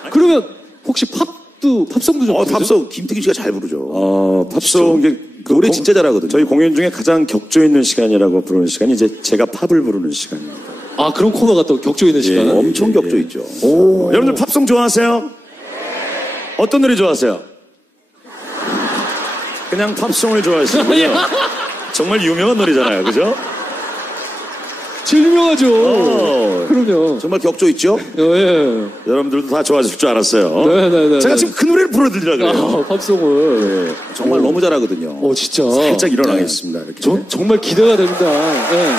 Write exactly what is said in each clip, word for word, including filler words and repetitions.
그러면 혹시 팝도 팝송도 좀 어, 부르죠? 팝송 김태균 씨가 잘 부르죠. 어, 팝송 이게 그 노래 진짜 잘하거든요. 저희 공연 중에 가장 격조 있는 시간이라고 부르는 시간이 이제 제가 팝을 부르는 시간입니다. 아, 그런 코너가 또 격조 있는 시간. 엄청 격조 있죠. 오. 여러분들 팝송 좋아하세요? 어떤 노래 좋아하세요? 그냥 팝송을 좋아하시는군요. 정말 유명한 노래잖아요, 그죠? 제일 유명하죠. 어. 그럼요. 정말 격조 있죠? 예, 예. 여러분들도 다 좋아하실 줄 알았어요. 네, 네, 네. 제가 지금 그 노래를 불러드리려고 그래요. 아, 팝송을. 정말 너무 잘하거든요. 어, 진짜. 살짝 일어나겠습니다. 이렇게. 저, 정말 기대가 됩니다. 예.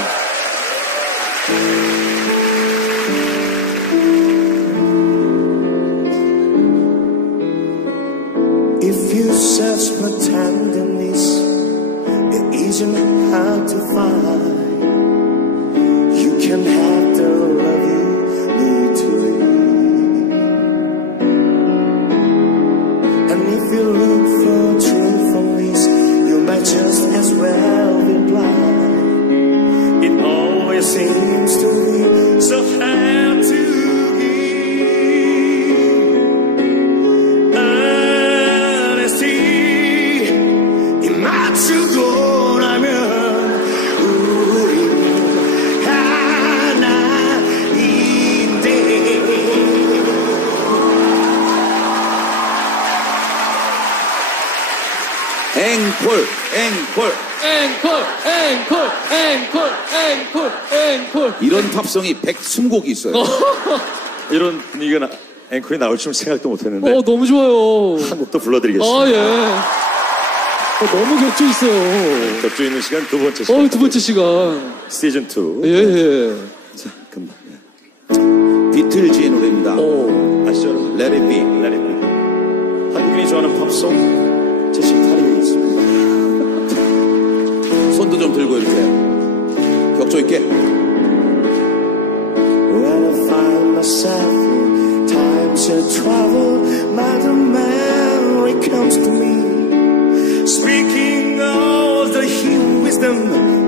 If you search for tenderness, it isn't hard to find. You can have the love you need to live. And if you look for truthfulness, you might just as well be blind. It always seems to be so hard to 앵콜, 앵콜. 앵콜, 앵콜, 앵콜, 앵콜, 앵콜. 이런 팝송이 백이십 곡이 있어요. 이런 분위기가 나, 앵콜이 나올 줄 생각도 못했는데 어, 너무 좋아요. 한 곡도 불러드리겠습니다. 아, 예. 어, 너무 격조 있어요. 격조 있는 시간 두 번째 시간. 어, 두 번째 시간. 시즌 투. 예, 예. 자, 금방. 예. 비틀즈의 노래입니다. 오. 아시죠, 여러분? Let it be. Let it be. 한국인이 좋아하는 팝송 제십팔 위에 있습니다. 손도 좀 들고 이렇게 격조 있게. When I find myself in times of trouble, Mother Mary comes to me, speaking of the hidden wisdom